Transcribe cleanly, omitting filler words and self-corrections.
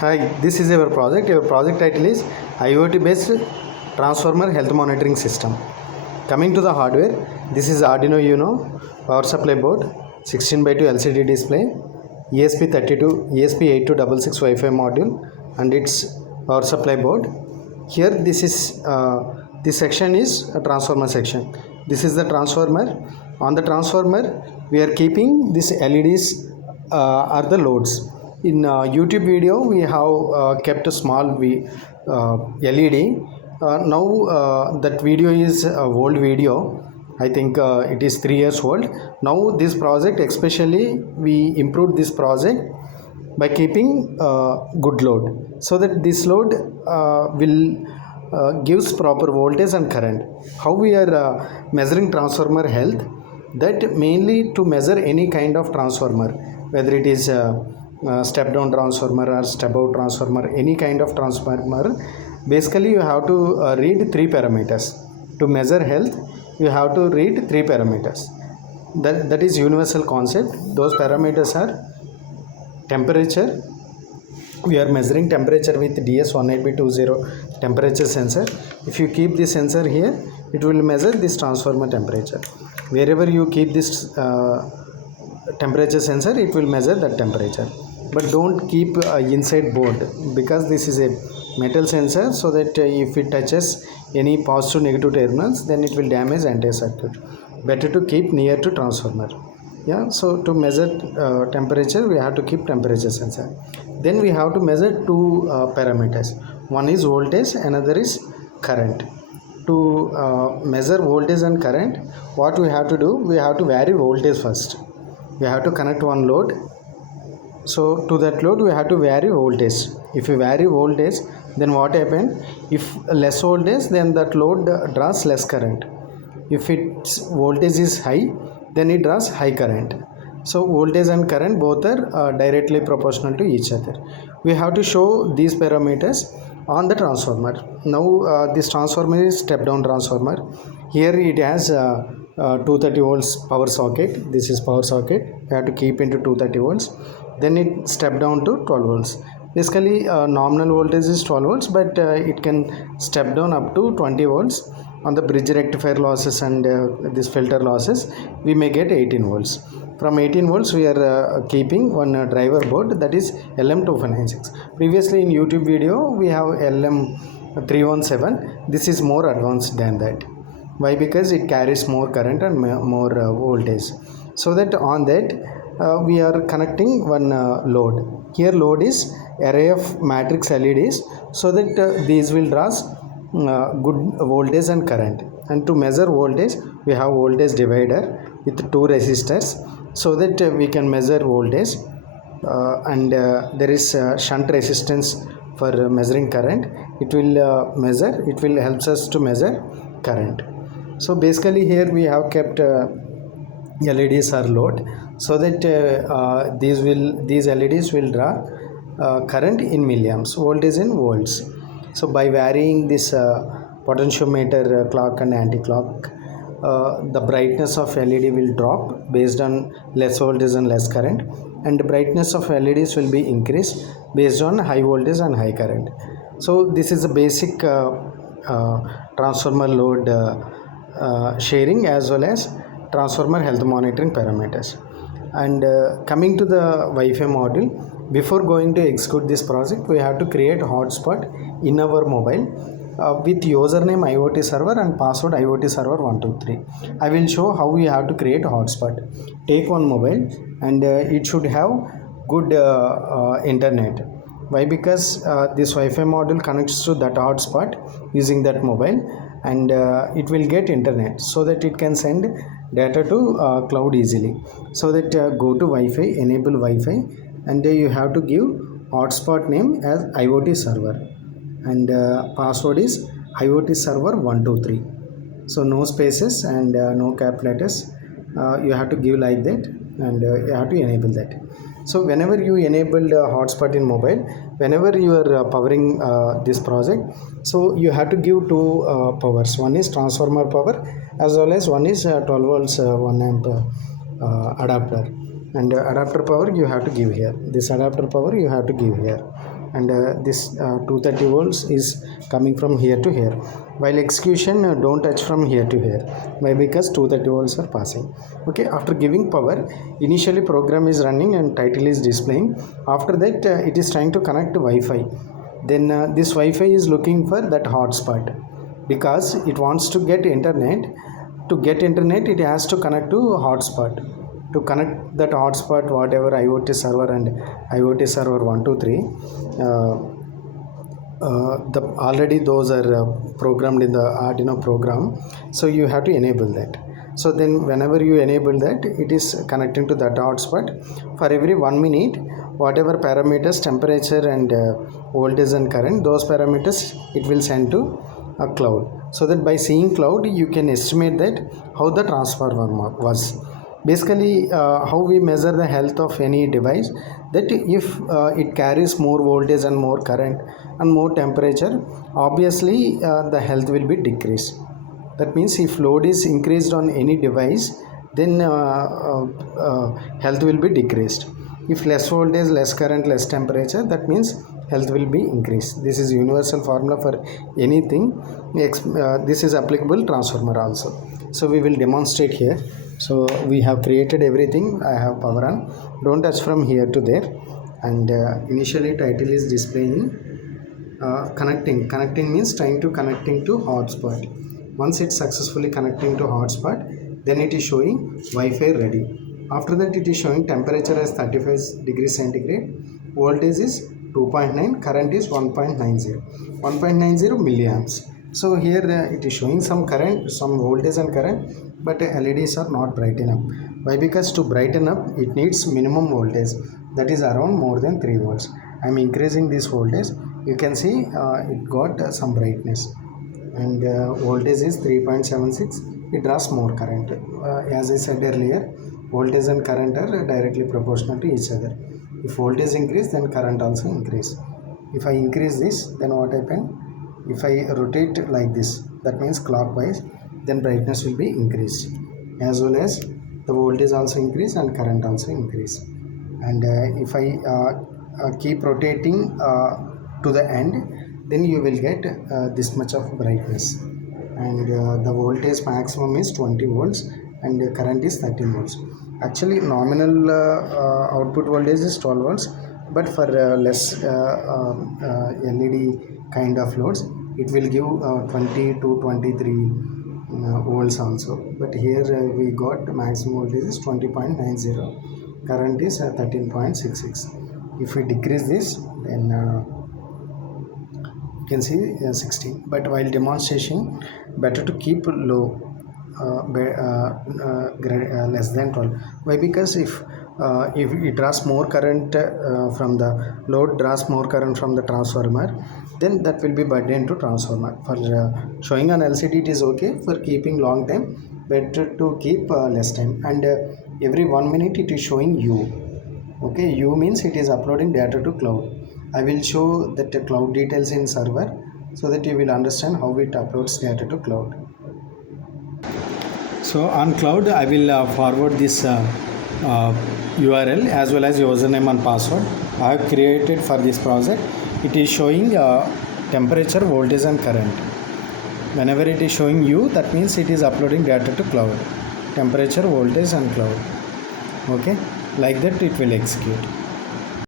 Hi, this is our project. Our project title is IOT based transformer health monitoring system. Coming to the hardware, this is arduino uno power supply board, 16:2 LCD display, ESP32 ESP8266 Wi-Fi module, and its power supply board. Here, this section is a transformer section. This is the transformer. On the transformer, we are keeping these LEDs are the loads. In YouTube video, we have kept a small LED. Now that video is old video. I think it is 3 years old. Now this project, especially we improved this project by keeping good load, so that this load will gives proper voltage and current. How we are measuring transformer health? That mainly to measure any kind of transformer, whether it is step down transformer or step out transformer, any kind of transformer. Basically, you have to read 3 parameters. To measure health, you have to read 3 parameters. That is universal concept. Those parameters are temperature. We are measuring temperature with DS18B20 temperature sensor. If you keep this sensor here, it will measure this transformer temperature. Wherever you keep this temperature sensor, it will measure that temperature. But don't keep inside board, because this is a metal sensor, so that if it touches any positive negative terminals, then it will damage entire circuit. Better to keep near to transformer. Yeah, so to measure temperature, we have to keep temperature sensor. Then we have to measure 2 parameters. One is voltage, another is current. To measure voltage and current, what we have to do, we have to vary voltage first. We have to connect one load. So to that load, we have to vary voltage. If we vary voltage, then what happens? If less voltage, then that load draws less current. If its voltage is high, then it draws high current. So voltage and current both are directly proportional to each other. We have to show these parameters on the transformer. Now this transformer is step down transformer. Here it has 230 volts power socket. This is power socket. We have to keep into 230 volts. Then it step down to 12 volts. Basically nominal voltage is 12 volts, but it can step down up to 20 volts. On the bridge rectifier losses and this filter losses, we may get 18 volts. From 18 volts, we are keeping one driver board, that is LM2596. Previously in YouTube video, we have LM317. This is more advanced than that. Why? Because it carries more current and more voltage. So that on that, we are connecting one load. Here load is array of matrix LEDs, so that these will draw good voltage and current. And to measure voltage, we have voltage divider with 2 resistors, so that we can measure voltage. And there is shunt resistance for measuring current. It will helps us to measure current. So basically here we have kept LEDs are load, so that these LEDs will draw current in milliamps, voltage in volts. So by varying this potentiometer clock and anti-clock, the brightness of LED will drop based on less voltage and less current, and the brightness of LEDs will be increased based on high voltage and high current. So this is a basic transformer load sharing, as well as transformer health monitoring parameters. And coming to the Wi-Fi module, before going to execute this project, we have to create hotspot in our mobile with username IOT server and password IOT server 123. I will show how we have to create hotspot. Take one mobile, and it should have good internet. Why? Because this Wi-Fi module connects to that hotspot using that mobile, and it will get internet, so that it can send data to cloud easily. So that go to Wi-Fi, enable Wi-Fi, and you have to give hotspot name as IOT server, and password is IOT server 123. So no spaces and no cap letters. You have to give like that, and you have to enable that. So whenever you enable hotspot in mobile, whenever you are powering this project, so you have to give 2 powers. One is transformer power, as well as one is 12 volts 1 amp adapter. And adapter power you have to give here. This adapter power you have to give here. and this 230 volts is coming from here to here. While execution, don't touch from here to here. Why? Because 230 volts are passing. Okay, after giving power, initially program is running and title is displaying. After that, it is trying to connect to Wi-Fi. Then this Wi-Fi is looking for that hotspot because it wants to get internet. To get internet, it has to connect to hotspot. To connect that hotspot, whatever IoT server and IoT server 123, the already those are programmed in the Arduino program, so you have to enable that. So then whenever you enable that, it is connecting to that hotspot. For every 1 minute, whatever parameters, temperature and voltage and current, those parameters it will send to a cloud, so that by seeing cloud you can estimate that how the transformer was. Basically, how we measure the health of any device, that if it carries more voltage and more current and more temperature, obviously the health will be decreased. That means if load is increased on any device, then health will be decreased. If less voltage, less current, less temperature, that means health will be increased. This is universal formula for anything. This is applicable transformer also. So we will demonstrate here. So we have created everything. I have power on. Don't touch from here to there. And initially title is displaying connecting means trying to connecting to hotspot. Once it's successfully connecting to hotspot, then it is showing Wi-Fi ready. After that, it is showing temperature as 35 degrees centigrade, voltage is 2.9, current is 1.90 milliamps. So here it is showing some current, some voltage and current, but LEDs are not bright enough. Why? Because to brighten up, it needs minimum voltage, that is around more than 3 volts. I am increasing this voltage. You can see it got some brightness, and voltage is 3.76. It draws more current. As I said earlier, voltage and current are directly proportional to each other. If voltage increase, then current also increase. If I increase this, then what happen? If I rotate like this, that means clockwise, then brightness will be increased, as well as the voltage also increase and current also increase. And if I keep rotating to the end, then you will get this much of brightness. And the voltage maximum is 20 volts and the current is 13 volts. Actually, nominal output voltage is 12 volts, but for less LED kind of loads, it will give 20 to 23 volts also. But here we got maximum voltage is 20.90, current is 13.66. If we decrease this, then you can see 16. But while demonstration, better to keep low, less than 12. Why? Because if it draws more current from the load, draws more current from the transformer, then that will be burden to transformer. For showing on LCD, it is okay. For keeping long time, better to keep less time. And every 1 minute it is showing U. Okay, U means it is uploading data to cloud. I will show that cloud details in server, so that you will understand how it uploads data to cloud. So on cloud, I will forward this URL as well as username and password I have created for this project. It is showing temperature, voltage and current. Whenever it is showing U, that means it is uploading data to cloud. Temperature, voltage and cloud. Okay, like that it will execute.